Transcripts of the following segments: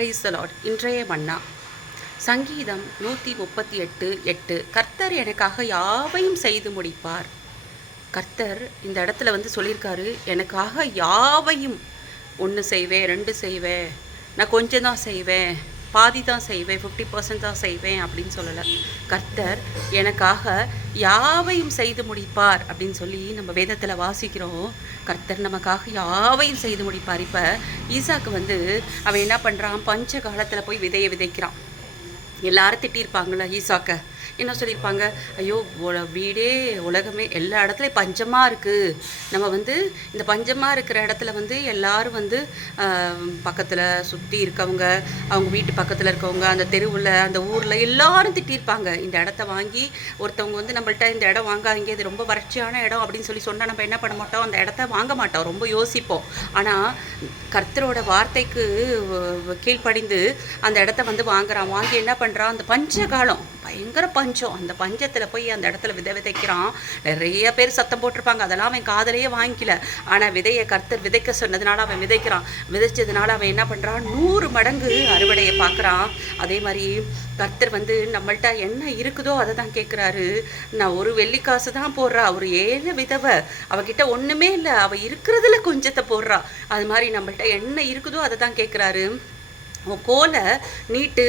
பிரைசலாட் இன்றைய மன்னா. சங்கீதம் நூற்றி முப்பத்தி எட்டு எட்டு. கர்த்தர் எனக்காக யாவையும் செய்து முடிப்பார். கர்த்தர் இந்த இடத்துல வந்து சொல்லியிருக்காரு எனக்காக யாவையும் ஒன்று செய்வேன் ரெண்டு செய்வேன். நான் கொஞ்சம் தான் செய்வேன். பாதி தான் செய்வேன் ஃபிஃப்டி பர்சன்ட் தான் செய்வேன் அப்படின்னு சொல்லலை. கர்த்தர் எனக்காக யாவையும் செய்து முடிப்பார் அப்படின்னு சொல்லி நம்ம வேதத்தில் வாசிக்கிறோம். கர்த்தர் நமக்காக யாவையும் செய்து முடிப்பார். இப்போ ஈசாக்கு வந்து அவன் என்ன பண்ணுறான் பஞ்ச காலத்தில் போய் விதையை விதைக்கிறான். எல்லாரும் திட்டியிருப்பாங்களே ஈசாக்கை. என்ன சொல்லியிருப்பாங்க? ஐயோ வீடே உலகமே எல்லா இடத்துலையும் பஞ்சமாக இருக்குது நம்ம வந்து இந்த பஞ்சமாக இருக்கிற இடத்துல வந்து எல்லாரும் வந்து பக்கத்தில் சுற்றி இருக்கவங்க அவங்க வீட்டு பக்கத்தில் இருக்கவங்க அந்த தெருவில் அந்த ஊரில் எல்லாரும் திட்டியிருப்பாங்க. இந்த இடத்த வாங்கி ஒருத்தவங்க வந்து நம்மள்ட்ட இந்த இடம் வாங்காதீங்க இது ரொம்ப வறட்சியான இடம் அப்படின்னு சொல்லி சொன்னால் நம்ம என்ன பண்ண மாட்டோம்? அந்த இடத்த வாங்க மாட்டோம். ரொம்ப யோசிப்போம். ஆனால் கர்த்தரோட வார்த்தைக்கு வ- கீழ்ப்படிந்து அந்த இடத்த வந்து வாங்குறான். வாங்கி என்ன பண்ணுறான் அந்த பஞ்ச காலம் பயங்கர பஞ்சம். அந்த பஞ்சத்தில் போய் அந்த இடத்துல விதை விதைக்கிறான். நிறைய பேர் சத்தம் போட்டிருப்பாங்க. அதெல்லாம் அவன் காதலையே வாங்கிக்கல. ஆனால் விதையை கர்த்தர் விதைக்க சொன்னதுனால அவன் விதைக்கிறான். விதைச்சதுனால அவன் என்ன பண்ணுறான் நூறு மடங்கு அறுவடையை பார்க்குறான். அதே மாதிரி கர்த்தர் வந்து நம்மள்ட்ட என்ன இருக்குதோ அதை தான் கேட்குறாரு. நான் ஒரு வெள்ளிக்காசு தான் போடுறா. ஒரு ஏழு விதவை. அவகிட்ட ஒன்றுமே இல்லை. அவள் இருக்கிறதுல கொஞ்சத்தை போடுறா. அது மாதிரி நம்மள்ட்ட என்ன இருக்குதோ அதை தான் கேட்குறாரு. கோலை நீட்டு.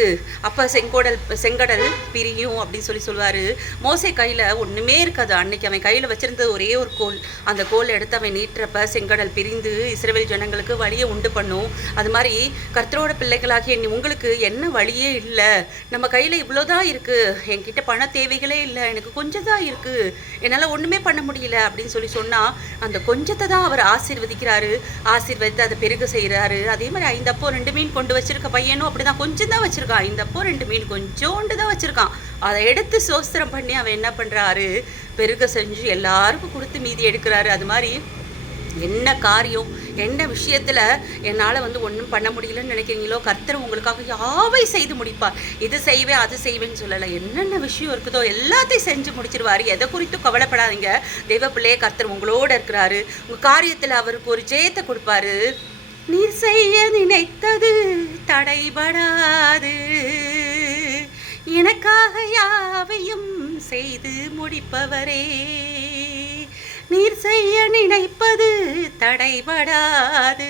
அப்போ செங்கோடல் செங்கடல் பிரியும் அப்படின்னு சொல்லி சொல்லுவார். மோசை கையில் ஒன்றுமே இருக்காது அன்னைக்கு. அவன் கையில் வச்சுருந்தது ஒரே ஒரு கோல். அந்த கோலை எடுத்து அவன் நீட்டுறப்ப செங்கடல் பிரிந்து இஸ்ரேல் ஜனங்களுக்கு வழியை உண்டு பண்ணும். அது மாதிரி கர்த்தரோட பிள்ளைகளாகிய உங்களுக்கு என்ன வழியே இல்லை? நம்ம கையில் இவ்வளோதான் இருக்குது என்கிட்ட பண தேவைகளே இல்லை. எனக்கு கொஞ்சம் தான் இருக்குது என்னால் ஒன்றுமே பண்ண முடியல அப்படின்னு சொல்லி சொன்னால் அந்த கொஞ்சத்தை தான் அவர் ஆசீர்வதிக்கிறாரு. ஆசீர்வதித்து அதை பெருக செய்கிறாரு அதே மாதிரி ஐந்தப்போ ரெண்டு மீன் கொண்டு வச்சிருக்க பையனும் அப்படி தான் கொஞ்சம் தான் வச்சுருக்கான் இந்தப்போ ரெண்டு மீன் கொஞ்சோண்டு தான் வச்சுருக்கான். அதை எடுத்து சோஸ்திரம் பண்ணி அவன் என்ன பண்ணுறாரு பெருக செஞ்சு எல்லாருக்கும் கொடுத்து மீதி எடுக்கிறாரு. அது மாதிரி என்ன காரியம்? என்ன விஷயத்தில் என்னால் வந்து ஒன்றும் பண்ண முடியலன்னு நினைக்கிறீங்களோ? கர்த்தர் உங்களுக்காக யாவை செய்து முடிப்பார்? இது செய்வேன் அது செய்வேன்னு சொல்லலை. என்னென்ன விஷயம் இருக்குதோ எல்லாத்தையும் செஞ்சு முடிச்சிருவார். எதை குறித்தும் கவலைப்படாதீங்க. தெய்வ பிள்ளையே கர்த்தர் உங்களோட இருக்கிறாரு. உங்கள் காரியத்தில் அவருக்கு ஒரு ஜெயத்தை கொடுப்பாரு. நீர் செய்ய நினைத்த தடைபடாது. எனக்காக யாவையும் செய்து முடிப்பவரே. நீர் செய்ய நினைப்பது தடைபடாது.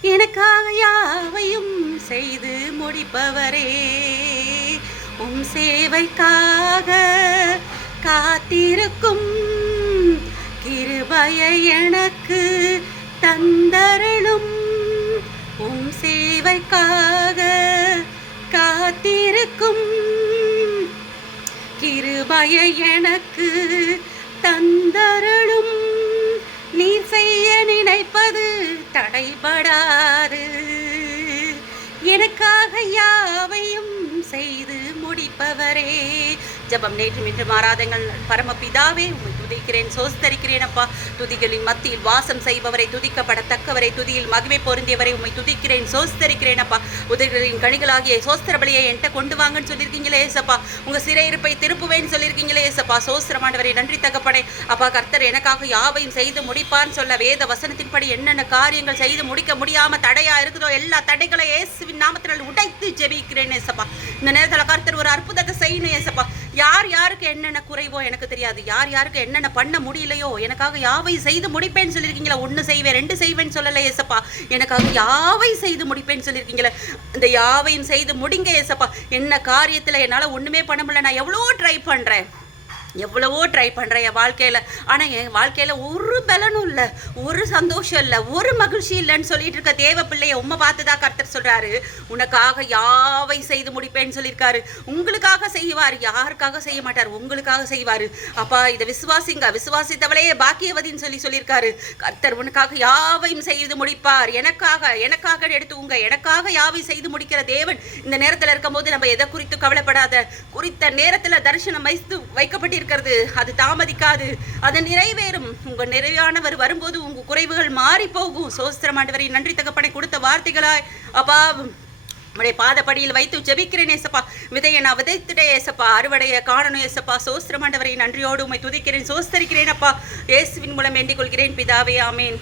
எனக்காக யாவையும் செய்து முடிப்பவரே. உம் சேவைக்காக காத்திருக்கும் கிருபய எனக்கு தந்தருளும். உம் சேவைக்காக காத்திருக்கும். கிருபையை எனக்கு தந்தருளும். நீர் செய்ய நினைப்பது தடைபடாது. எனக்காக யாவையும் செய்து முடிப்பவரே. ஜெபம் நேற்று இன்று மாறாதங்கள். பரமபிதாவே உம்மை துதிக்கிறேன் சோஸ்தரிக்கிறேன் அப்பா துதிகளின் மத்தியில் வாசம் செய்பவரை துதிக்கப்படத்தக்கவரை துதியில் மகிமை பொருந்தியவரை உண்மை துதிக்கிறேன் சோஸ்தரிக்கிறேன் அப்பா உதவிகளின் கணிகளாகிய சோஸ்திர பலியை என்கிட்ட கொண்டு வாங்கன்னு சொல்லியிருக்கீங்களே ஏசப்பா. உங்க சிறையிருப்பை திருப்புவேன்னு சொல்லியிருக்கீங்களே ஏசப்பா. சோஸ்திரமானவரை நன்றி தகப்பனே. அப்பா கர்த்தர் எனக்காக யாவையும் செய்து முடிப்பான்னு சொல்ல வேத வசனத்தின்படி என்னென்ன காரியங்கள் செய்து முடிக்க முடியாம தடையா இருக்குதோ எல்லா தடைகளை இயேசுவின் நாமத்தினால் உடைத்து ஜெபிக்கிறேன் ஏசப்பா. இந்த நேரத்தில் கர்த்தர் ஒரு அற்புதத்தை செய்யணும் ஏசப்பா. யார் யாருக்கு என்னென்ன குறைவோ எனக்கு தெரியாது. யார் யாருக்கு என்னென்ன பண்ண முடியலையோ எனக்காக யாவை செய்து முடிப்பேன்னு சொல்லியிருக்கீங்களா? ஒன்று செய்வேன் ரெண்டு செய்வேன்னு சொல்லலை ஏசப்பா. எனக்காக யாவை செய்து முடிப்பேன்னு சொல்லியிருக்கீங்களே. இந்த யாவையும் செய்து முடிங்க ஏசப்பா. என்ன காரியத்தில் என்னால் ஒன்றுமே பண்ண முடியல. நான் எவ்வளோ ட்ரை பண்ணுறேன் எவ்வளவோ ட்ரை பண்ணுறேன் என் வாழ்க்கையில். ஆனால் என் வாழ்க்கையில் ஒரு பலனும் இல்லை. ஒரு சந்தோஷம் இல்லை. ஒரு மகிழ்ச்சி இல்லைன்னு சொல்லிட்டு இருக்க தேவ பிள்ளைய உம்மை பார்த்து தான் கர்த்தர் சொல்கிறாரு உனக்காக யாவை செய்து முடிப்பேன்னு சொல்லியிருக்காரு. உங்களுக்காக செய்வார். யாருக்காக செய்ய மாட்டார்? உங்களுக்காக செய்வார். அப்பா இதை விசுவாசிங்க. விசுவாசித்தவளே பாக்கியவதின்னு சொல்லி சொல்லியிருக்காரு. கர்த்தர் உனக்காக யாவையும் செய்து முடிப்பார். எனக்காக எனக்காக எடுத்துங்க எனக்காக யாவை செய்து முடிக்கிற தேவன் இந்த நேரத்தில் இருக்கும்போது நம்ம எதை குறித்து கவலைப்படாத? குறித்த நேரத்தில் தரிசனம் வைத்து சொல்லியிருக்கிறது அது தாமதிக்காது. அது நிறைவேறும். உங்க நிறைவானவர் வரும்போது உங்கள் குறைவுகள் மாறி போகும் சோஸ்திரமாண்டவரை நன்றி தகப்பனை கொடுத்த வார்த்தைகளாய். அப்பா உடைய பாதப்படியில் வைத்து ஜெபிக்கிறேன் ஏசப்பா. விதையை நான் விதைத்துட்டே ஏசப்பா. அறுவடைய காணணும் ஏசப்பா. சோஸ்திரமாண்டவரை நன்றியோடு உம்மை துதிக்கிறேன். சோஸ்தரிக்கிறேன் அப்பா. இயேசுவின் மூலம் வேண்டிக் கொள்கிறேன். பிதாவே ஆமேன்.